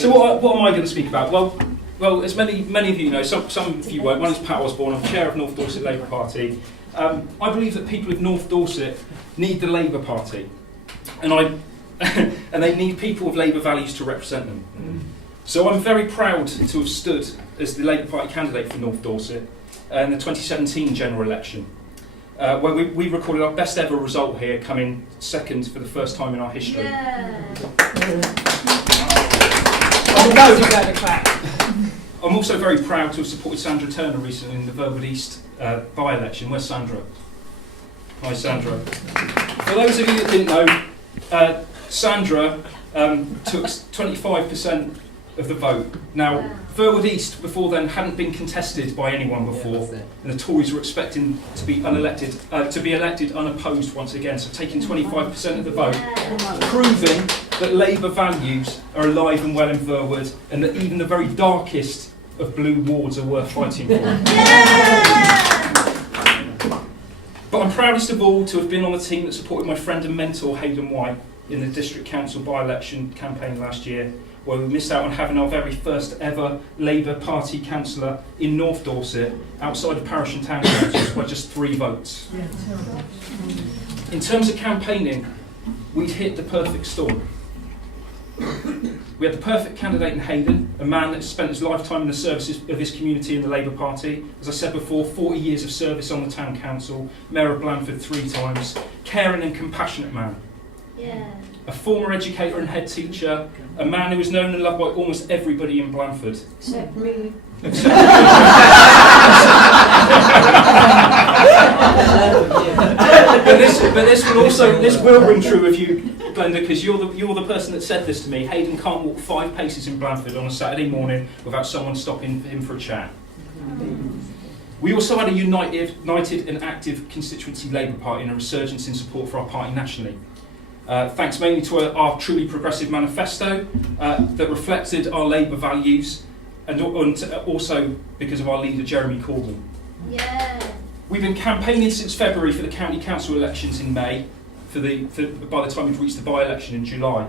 So what am I going to speak about? Well, as many of you know, some of you won't. My name's Pat Osborne. I'm chair of North Dorset Labour Party. I believe that people of North Dorset need the Labour Party, and they need people with Labour values to represent them. So I'm very proud to have stood as the Labour Party candidate for North Dorset in the 2017 general election, where we recorded our best ever result here, coming second for the first time in our history. Yeah. I'm also very proud to have supported Sandra Turner recently in the Blandford East by-election. Where's Sandra? Hi, Sandra. For those of you that didn't know, Sandra took 25% of the vote. Now, Blandford East before then hadn't been contested by anyone before, and the Tories were expecting to be elected unopposed once again. So taking 25% of the vote, proving that Labour values are alive and well in Blandford, and that even the very darkest of blue wards are worth fighting for. But I'm proudest of all to have been on the team that supported my friend and mentor Hayden White in the District Council by-election campaign last year, where we missed out on having our very first ever Labour Party councillor in North Dorset, outside of parish and town councils, by just 3 votes. In terms of campaigning, we'd hit the perfect storm. We had the perfect candidate in Hayden, a man that spent his lifetime in the services of his community in the Labour Party. As I said before, 40 years of service on the town council, mayor of Blandford 3 times, caring and compassionate man. Yeah. A former educator and head teacher, a man who was known and loved by almost everybody in Blandford. Except me. But this will ring true of you, Glenda, because you're the person that said this to me. Hayden can't walk 5 paces in Blandford on a Saturday morning without someone stopping him for a chat. We also had a united and active constituency Labour Party and a resurgence in support for our party nationally. Thanks mainly to our truly progressive manifesto that reflected our Labour values, and also because of our leader Jeremy Corbyn. Yeah. We've been campaigning since February for the county council elections in May, by the time we've reached the by-election in July.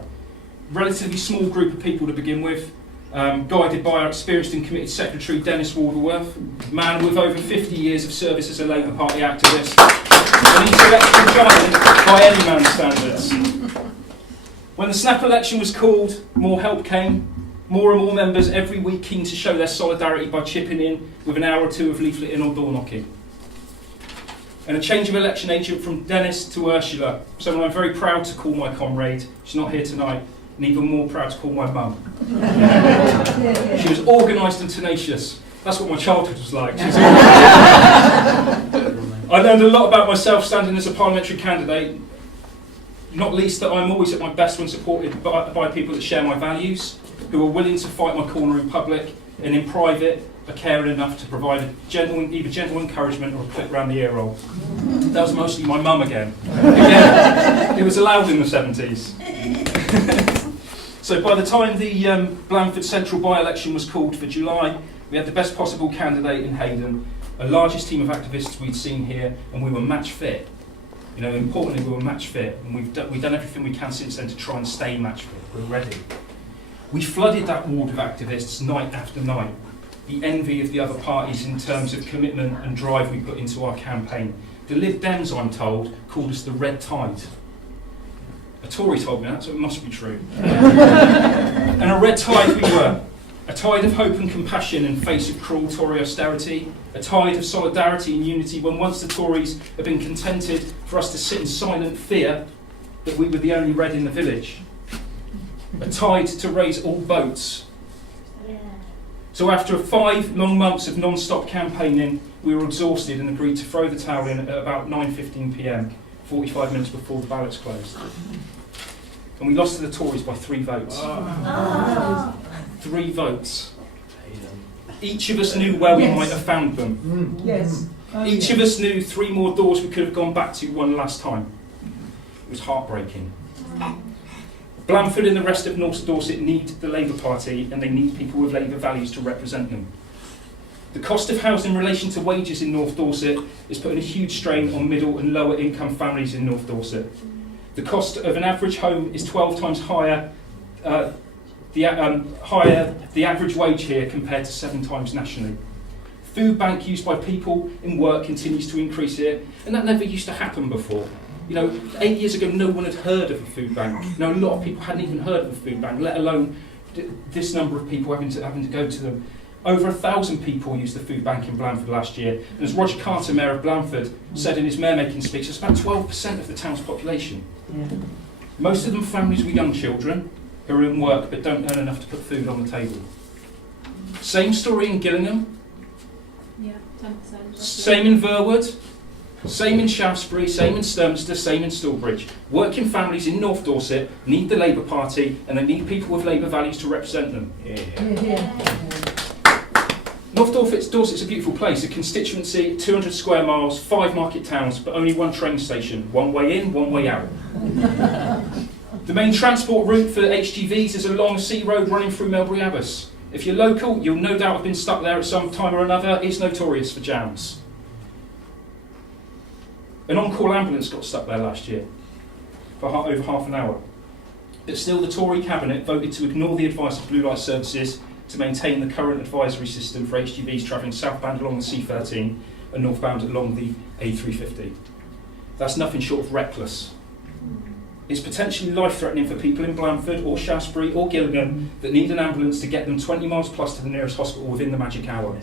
Relatively small group of people to begin with, guided by our experienced and committed secretary Dennis Walderworth, a man with over 50 years of service as a Labour Party activist, an intellectual giant by any man's standards. When the snap election was called, more help came. More and more members every week keen to show their solidarity by chipping in with an hour or 2 of leafleting or door knocking. And a change of election agent from Dennis to Ursula, someone I'm very proud to call my comrade. She's not here tonight, and even more proud to call my mum. She was organised and tenacious. That's what my childhood was like. I learned a lot about myself standing as a parliamentary candidate, not least that I'm always at my best when supported by people that share my values, who are willing to fight my corner in public, and in private are caring enough to provide either gentle encouragement or a clip round the ear roll. That was mostly my mum again. It was allowed in the 70s. So by the time the Blandford Central by-election was called for July, we had the best possible candidate in Hayden, the largest team of activists we'd seen here, and we were match fit. You know, importantly, we were match fit, and we've done everything we can since then to try and stay match fit. We're ready. We flooded that ward of activists night after night, the envy of the other parties in terms of commitment and drive we put into our campaign. The Lib Dems, I'm told, called us the Red Tide. A Tory told me that, so it must be true. And a red tide we were. A tide of hope and compassion in face of cruel Tory austerity. A tide of solidarity and unity when once the Tories had been contented for us to sit in silent fear that we were the only red in the village. A tide to raise all boats. Yeah. So after 5 long months of non-stop campaigning, we were exhausted and agreed to throw the towel in at about 9:15 p.m, 45 minutes before the ballots closed. And we lost to the Tories by 3 votes. Oh. 3 votes. Each of us knew where we might have found them. Yes. Each of us knew 3 more doors we could have gone back to one last time. It was heartbreaking. Blandford and the rest of North Dorset need the Labour Party, and they need people with Labour values to represent them. The cost of housing in relation to wages in North Dorset is putting a huge strain on middle and lower income families in North Dorset. The cost of an average home is 12 times higher higher the average wage here compared to 7 times nationally. Food bank used by people in work continues to increase here, and that never used to happen before. 8 years ago, no one had heard of a food bank. A lot of people hadn't even heard of a food bank, let alone this number of people having to go to them. Over 1,000 people used the food bank in Blandford last year, and as Roger Carter, Mayor of Blandford, said in his mayor-making speech, it's about 12% of the town's population. Yeah. Most of them families with young children who are in work but don't earn enough to put food on the table. Same story in Gillingham. Yeah, 10%. Same in Verwood, same in Shaftesbury, same in Sturminster, same in Stalbridge. Working families in North Dorset need the Labour Party, and they need people with Labour values to represent them. North Dorset's a beautiful place, a constituency, 200 square miles, 5 market towns, but only 1 train station, 1 way in, 1 way out. The main transport route for HGVs is a long sea road running through Melbury Abbas. If you're local, you'll no doubt have been stuck there at some time or another. It's notorious for jams. An on-call ambulance got stuck there last year for over half an hour. But still, the Tory cabinet voted to ignore the advice of Blue Light Services to maintain the current advisory system for HGVs travelling southbound along the C13 and northbound along the A350. That's nothing short of reckless. It's potentially life-threatening for people in Blandford or Shaftesbury or Gillingham that need an ambulance to get them 20 miles plus to the nearest hospital within the magic hour.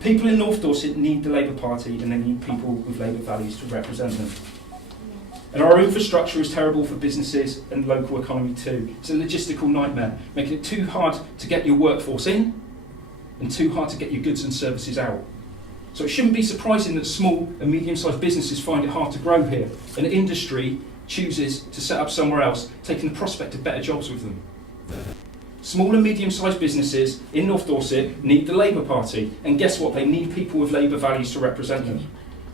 People in North Dorset need the Labour Party, and they need people with Labour values to represent them. And our infrastructure is terrible for businesses and local economy too. It's a logistical nightmare, making it too hard to get your workforce in and too hard to get your goods and services out. So it shouldn't be surprising that small and medium-sized businesses find it hard to grow here, and industry chooses to set up somewhere else, taking the prospect of better jobs with them. Small and medium-sized businesses in North Dorset need the Labour Party, and guess what? They need people with Labour values to represent them.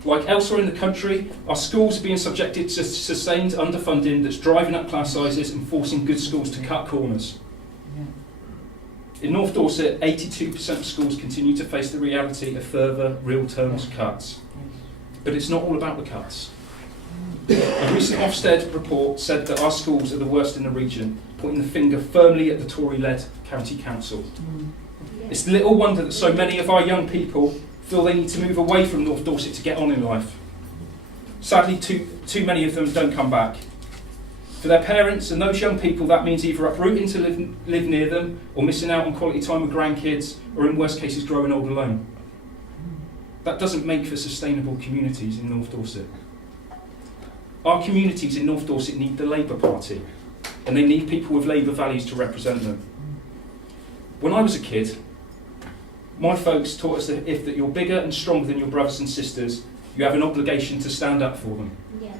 Like elsewhere in the country, our schools are being subjected to sustained underfunding that's driving up class sizes and forcing good schools to cut corners. In North Dorset, 82% of schools continue to face the reality of further real terms cuts. But it's not all about the cuts. A recent Ofsted report said that our schools are the worst in the region, pointing the finger firmly at the Tory-led county council. It's little wonder that so many of our young people feel they need to move away from North Dorset to get on in life. Sadly, too many of them don't come back. For their parents and those young people, that means either uprooting to live near them, or missing out on quality time with grandkids, or in worst cases growing old alone. That doesn't make for sustainable communities in North Dorset. Our communities in North Dorset need the Labour Party, and they need people with Labour values to represent them. When I was a kid, my folks taught us that if you're bigger and stronger than your brothers and sisters, you have an obligation to stand up for them. Yeah.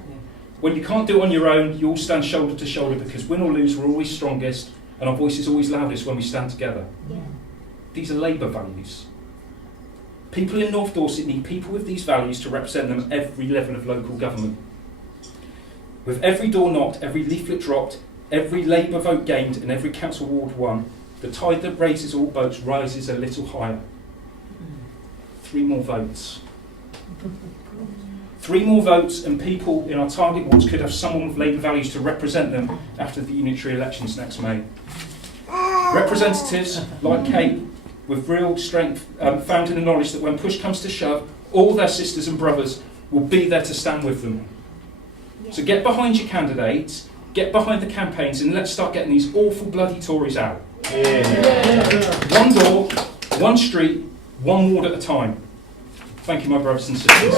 When you can't do it on your own, you all stand shoulder to shoulder, because win or lose, we're always strongest, and our voice is always loudest when we stand together. Yeah. These are Labour values. People in North Dorset need people with these values to represent them at every level of local government. With every door knocked, every leaflet dropped, every Labour vote gained, and every council ward won, the tide that raises all boats rises a little higher. 3 more votes. 3 more votes, and people in our target wards could have someone with Labour values to represent them after the unitary elections next May. Representatives like Kate, with real strength, found in the knowledge that when push comes to shove, all their sisters and brothers will be there to stand with them. So get behind your candidates, get behind the campaigns, and let's start getting these awful bloody Tories out. One door, one street, one ward at a time. Thank you, my brothers and sisters.